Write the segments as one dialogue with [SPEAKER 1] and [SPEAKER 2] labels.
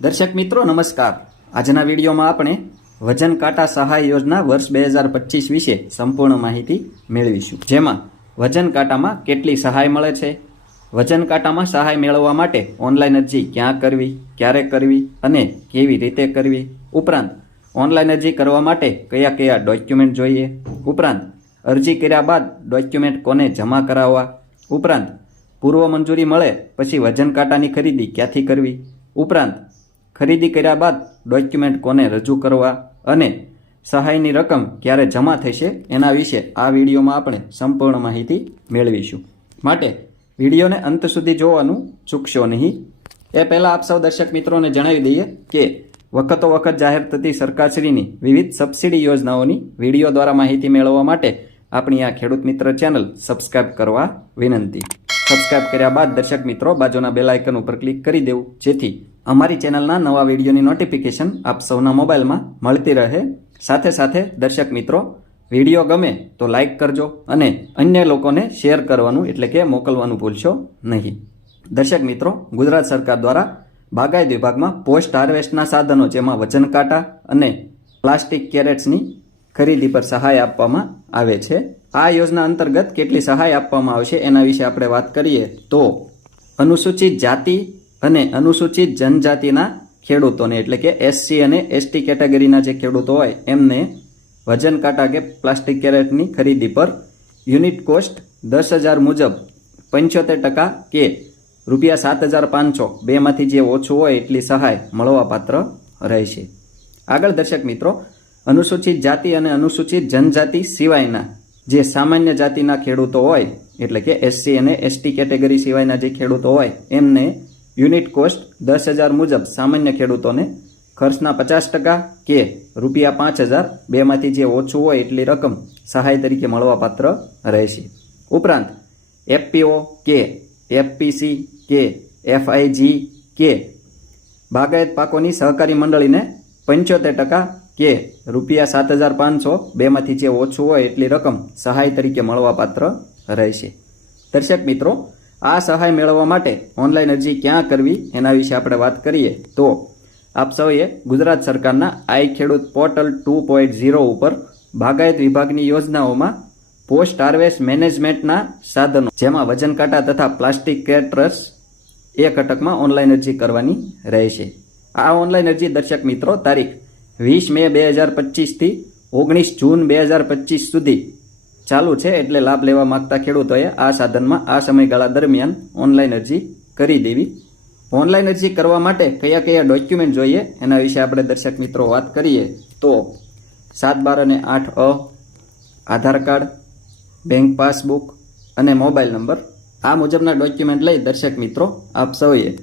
[SPEAKER 1] દર્શક મિત્રો, નમસ્કાર. આજના વિડીયોમાં આપણે વજન કાંટા સહાય યોજના વર્ષ બે હજાર પચીસ વિશે સંપૂર્ણ માહિતી મેળવીશું. જેમાં વજન કાંટામાં કેટલી સહાય મળે છે, વજન કાંટામાં સહાય મેળવવા માટે ઓનલાઈન અરજી ક્યાં કરવી, ક્યારે કરવી અને કેવી રીતે કરવી, ઉપરાંત ઓનલાઈન અરજી કરવા માટે કયા કયા ડોક્યુમેન્ટ જોઈએ, ઉપરાંત અરજી કર્યા બાદ ડોક્યુમેન્ટ કોને જમા કરાવવા, ઉપરાંત પૂર્વ મંજૂરી મળે પછી વજન કાંટાની ખરીદી ક્યાંથી કરવી, ઉપરાંત ખરીદી કર્યા બાદ ડોક્યુમેન્ટ કોને રજૂ કરવા અને સહાયની રકમ ક્યારે જમા થશે એના વિશે આ વિડીયોમાં આપણે સંપૂર્ણ માહિતી મેળવીશું. માટે વિડીયોને અંત સુધી જોવાનું ચૂકશો નહીં. એ પહેલાં આપ સૌ દર્શક મિત્રોને જણાવી દઈએ કે વખતો વખત જાહેર થતી સરકારશ્રીની વિવિધ સબસિડી યોજનાઓની વીડિયો દ્વારા માહિતી મેળવવા માટે આપણી આ ખેડૂત મિત્ર ચેનલ સબસ્ક્રાઇબ કરવા વિનંતી. સબસ્ક્રાઇબ કર્યા બાદ દર્શક મિત્રો બાજુના બેલ આઇકન ઉપર ક્લિક કરી દેવું, જેથી અમારી ચેનલના નવા વિડીયોની નોટિફિકેશન આપ સૌના મોબાઈલમાં મળતી રહે. સાથે સાથે દર્શક મિત્રો, વીડિયો ગમે તો લાઈક કરજો અને અન્ય લોકોને શેર કરવાનું એટલે કે મોકલવાનું ભૂલશો નહીં. દર્શક મિત્રો, ગુજરાત સરકાર દ્વારા બાગાયત વિભાગમાં પોસ્ટ હાર્વેસ્ટના સાધનો જેમાં વજન કાંટા અને પ્લાસ્ટિક કેરેટ્સની ખરીદી પર સહાય આપવામાં આવે છે. આ યોજના અંતર્ગત કેટલી સહાય આપવામાં આવશે એના વિશે આપણે વાત કરીએ તો અનુસૂચિત જાતિ અને અનુસૂચિત જનજાતિના ખેડૂતોને, એટલે કે એસસી અને એસટી કેટેગરીના જે ખેડૂતો હોય, એમને વજન કાંટા કે પ્લાસ્ટિક કેરેટની ખરીદી પર યુનિટ કોસ્ટ દસ હજાર મુજબ પંચોતેર ટકા કે રૂપિયા સાત હજાર પાંચસો બેમાંથી જે ઓછું હોય એટલી સહાય મળવાપાત્ર રહેશે. આગળ દર્શક મિત્રો, અનુસૂચિત જાતિ અને અનુસૂચિત જનજાતિ સિવાયના જે સામાન્ય જાતિના ખેડૂતો હોય, એટલે કે એસસી અને એસટી કેટેગરી સિવાયના જે ખેડૂતો હોય, એમને યુનિટ કોસ્ટ દસ હજાર મુજબ સામાન્ય ખેડૂતોને ખર્ચના પચાસ ટકા કે રૂપિયા પાંચ હજાર બેમાંથી જે ઓછું હોય એટલી રકમ સહાય તરીકે મળવાપાત્ર રહેશે. ઉપરાંત, એફપીઓ કે એફપીસી કે એફઆઈજી કે બાગાયત પાકોની સહકારી મંડળીને પંચોતેર ટકા કે રૂપિયા સાત હજાર પાંચસો બેમાંથી જે ઓછું હોય એટલી રકમ સહાય તરીકે મળવાપાત્ર રહેશે. દર્શક મિત્રો આ સહાય મેળવવા માટે ઓનલાઈન અરજી ક્યાં કરવી એના વિશે આપણે વાત કરીએ તો આપ સૌએ ગુજરાત સરકારના આઈ ખેડૂત પોર્ટલ ટુ પોઈન્ટ ઝીરો ઉપર બાગાયત વિભાગની યોજનાઓમાં પોસ્ટ હાર્વેસ્ટ મેનેજમેન્ટના સાધનો, જેમાં વજન કાંટા તથા પ્લાસ્ટિક કેટરસ એ ઘટકમાં ઓનલાઈન અરજી કરવાની રહેશે. આ ઓનલાઈન અરજી દર્શક મિત્રો તારીખ વીસ મે બે હજાર પચીસથી ઓગણીસ જૂન બે હજાર પચીસ સુધી ચાલુ છે એટલે લાભ લેવા માંગતા ખેડૂતોએ આ સાધનમાં આ સમયગાળા દરમિયાન ઓનલાઈન અરજી કરી દેવી. ઓનલાઈન અરજી કરવા માટે કયા કયા ડોક્યુમેન્ટ જોઈએ એના વિશે આપણે દર્શક મિત્રો વાત કરીએ તો સાત બાર અને આઠ અ, આધાર કાર્ડ, બેંક પાસબુક અને મોબાઈલ નંબર. આ મુજબના ડોક્યુમેન્ટ લઈ દર્શક મિત્રો આપ સૌએ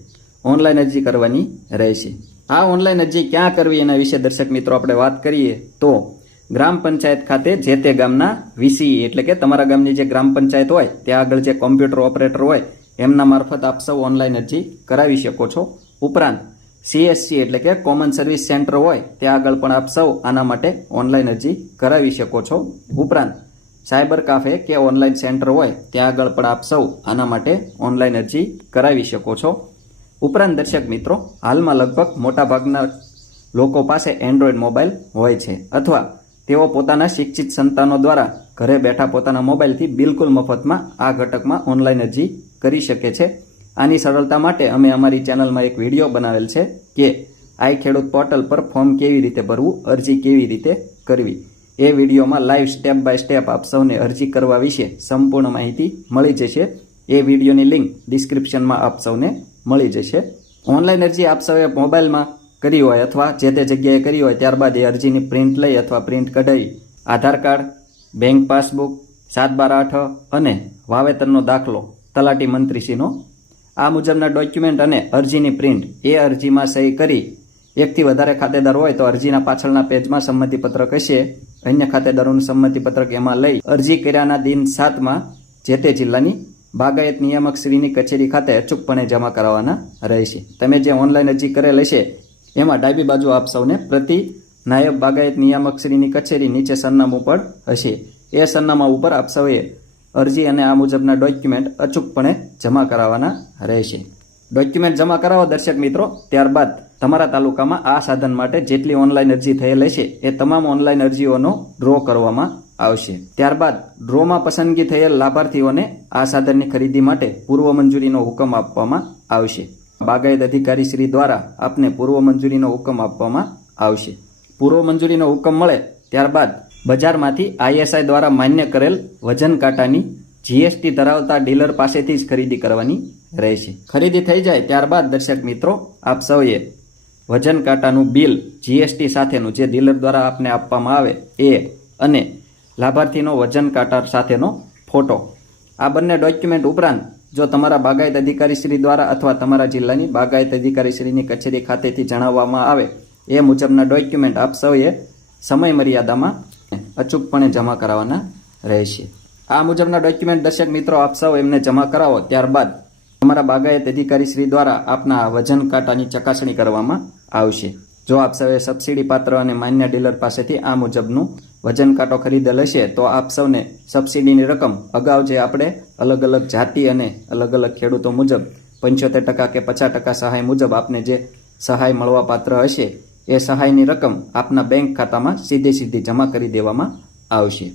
[SPEAKER 1] ઓનલાઈન અરજી કરવાની રહેશે. આ ઓનલાઈન અરજી ક્યાં કરવી એના વિશે દર્શક મિત્રો આપણે વાત કરીએ તો ગ્રામ પંચાયત ખાતે જે તે ગામના વીસી એટલે કે તમારા ગામની જે ગ્રામ પંચાયત હોય, ત્યાં આગળ જે કોમ્પ્યુટર ઓપરેટર હોય, એમના મારફત આપ સૌ ઓનલાઈન અરજી કરાવી શકો છો. ઉપરાંત સીએસસી એટલે કે કોમન સર્વિસ સેન્ટર હોય, ત્યાં આગળ પણ આપ સૌ આના માટે ઓનલાઈન અરજી કરાવી શકો છો. ઉપરાંત સાયબર કાફે કે ઓનલાઈન સેન્ટર હોય, ત્યાં આગળ પણ આપ સૌ આના માટે ઓનલાઈન અરજી કરાવી શકો છો. ઉપરાંત દર્શક મિત્રો, હાલમાં લગભગ મોટાભાગના લોકો પાસે એન્ડ્રોઈડ મોબાઈલ હોય છે, અથવા તેઓ પોતાના શિક્ષિત સંતાનો દ્વારા ઘરે બેઠા પોતાના મોબાઈલથી બિલકુલ મફતમાં આ ઘટકમાં ઓનલાઈન અરજી કરી શકે છે. આની સરળતા માટે અમે અમારી ચેનલમાં એક વીડિયો બનાવેલ છે કે આઈ ખેડૂત પોર્ટલ પર ફોર્મ કેવી રીતે ભરવું, અરજી કેવી રીતે કરવી. એ વિડીયોમાં લાઈવ સ્ટેપ બાય સ્ટેપ આપ સૌને અરજી કરવા વિશે સંપૂર્ણ માહિતી મળી જશે. એ વિડીયોની લિંક ડિસ્ક્રિપ્શનમાં આપ સૌને મળી જશે. ઓનલાઈન અરજી આપ સૌએ મોબાઈલમાં કરી હોય અથવા જે તે જગ્યાએ કરી હોય ત્યારબાદ એ અરજીની પ્રિન્ટ લઈ અથવા પ્રિન્ટ કઢાવી આધાર કાર્ડ, બેંક પાસબુક, સાત બાર આઠ અને વાવેતરનો દાખલો તલાટી મંત્રીશ્રીનો. આ મુજબના ડોક્યુમેન્ટ અને અરજીની પ્રિન્ટ એ અરજીમાં સહી કરી, એકથી વધારે ખાતેદાર હોય તો અરજીના પાછળના પેજમાં સંમતિપત્રક હશે. અન્ય ખાતેદારોનું સંમતિપત્રક એમાં લઈ અરજી કર્યાના દિન સાતમાં જે તે જિલ્લાની બાગાયત નિયામક શ્રીની કચેરી ખાતે અચૂકપણે જમા કરાવવાના રહેશે. તમે જે ઓનલાઈન અરજી કરેલ હશે એમાં ડાબી બાજુ આપ સૌને પ્રતિ નાયબ બાગાયત નિયામક શ્રીની કચેરી નીચે સરનામું પણ હશે. એ સરનામા ઉપર આપ સૌએ અરજી અને આ મુજબના ડોક્યુમેન્ટ અચૂકપણે જમા કરાવવાના રહેશે. ડોક્યુમેન્ટ જમા કરાવો દર્શક મિત્રો, ત્યારબાદ તમારા તાલુકામાં આ સાધન માટે જેટલી ઓનલાઈન અરજી થયેલ હશે, એ તમામ ઓનલાઈન અરજીઓનો ડ્રો કરવામાં આવશે. ત્યારબાદ ડ્રોમાં પસંદગી થયેલ લાભાર્થીઓને આ સાધનની ખરીદી માટે પૂર્વ મંજૂરીનો હુકમ આપવામાં આવશે. બાગાયત અધિકારી શ્રી દ્વારા આપને પૂર્વ મંજૂરીનો હુકમ આપવામાં આવશે. પૂર્વ મંજૂરીનો હુકમ મળે ત્યારબાદ બજારમાંથી આઈએસઆઈ દ્વારા માન્ય કરેલ વજન કાંટાની જીએસટી ધરાવતા ડીલર પાસેથી જ ખરીદી કરવાની રહેશે. ખરીદી થઈ જાય ત્યારબાદ દર્શક મિત્રો, આપ સૌએ વજન કાંટાનું બિલ, જીએસટી સાથેનું જે ડીલર દ્વારા આપને આપવામાં આવે એ અને લાભાર્થીનો વજન કાંટા સાથેનો ફોટો આ બંને ડોક્યુમેન્ટ ઉપરાંત જો તમારા બાગાયત અધિકારીશ્રી દ્વારા અથવા તમારા જિલ્લાની બાગાયત અધિકારીશ્રીની કચેરી ખાતેથી જણાવવામાં આવે એ મુજબના ડોક્યુમેન્ટ આપ સૌએ સમય મર્યાદામાં અચૂકપણે જમા કરાવવાના રહેશે. આ મુજબના ડોક્યુમેન્ટ દર્શક મિત્રો, આપ સૌ એમને જમા કરાવો ત્યારબાદ તમારા બાગાયત અધિકારી શ્રી દ્વારા આપના વજન કાંટાની ચકાસણી કરવામાં આવશે. જો આપ સૌએ સબસિડી પાત્ર અને માન્ય ડીલર પાસેથી આ મુજબનું વજન કાંટો ખરીદેલ હશે તો આપ સૌને સબસિડીની રકમ અગાઉ જે આપણે અલગ અલગ જાતિ અને અલગ અલગ ખેડૂતો મુજબ પંચોતેર ટકા કે પચાસ ટકા સહાય મુજબ આપને જે સહાય મળવા પાત્ર હશે, એ સહાયની રકમ આપના બેંક ખાતામાં સીધી સીધી જમા કરી દેવામાં આવશે.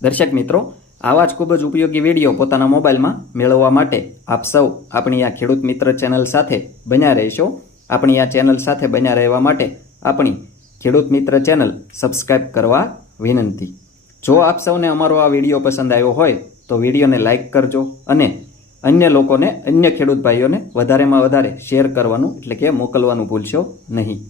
[SPEAKER 1] દર્શક મિત્રો, આવા જ ખૂબ જ ઉપયોગી વીડિયો પોતાના મોબાઈલમાં મેળવવા માટે આપ સૌ આપણી આ ખેડૂત મિત્ર ચેનલ સાથે બન્યા રહેશો. આપણી આ ચેનલ સાથે બન્યા રહેવા માટે આપણી ખેડૂત મિત્ર ચેનલ સબસ્ક્રાઈબ કરવા વિનંતી. જો આપ સૌને અમારો આ વીડિયો પસંદ આવ્યો હોય, તો વિડીયોને લાઇક કરજો અને અન્ય લોકોને, અન્ય ખેડૂત ભાઈઓને વધારેમાં વધારે શેર કરવાનું એટલે કે મોકલવાનું ભૂલશો નહીં.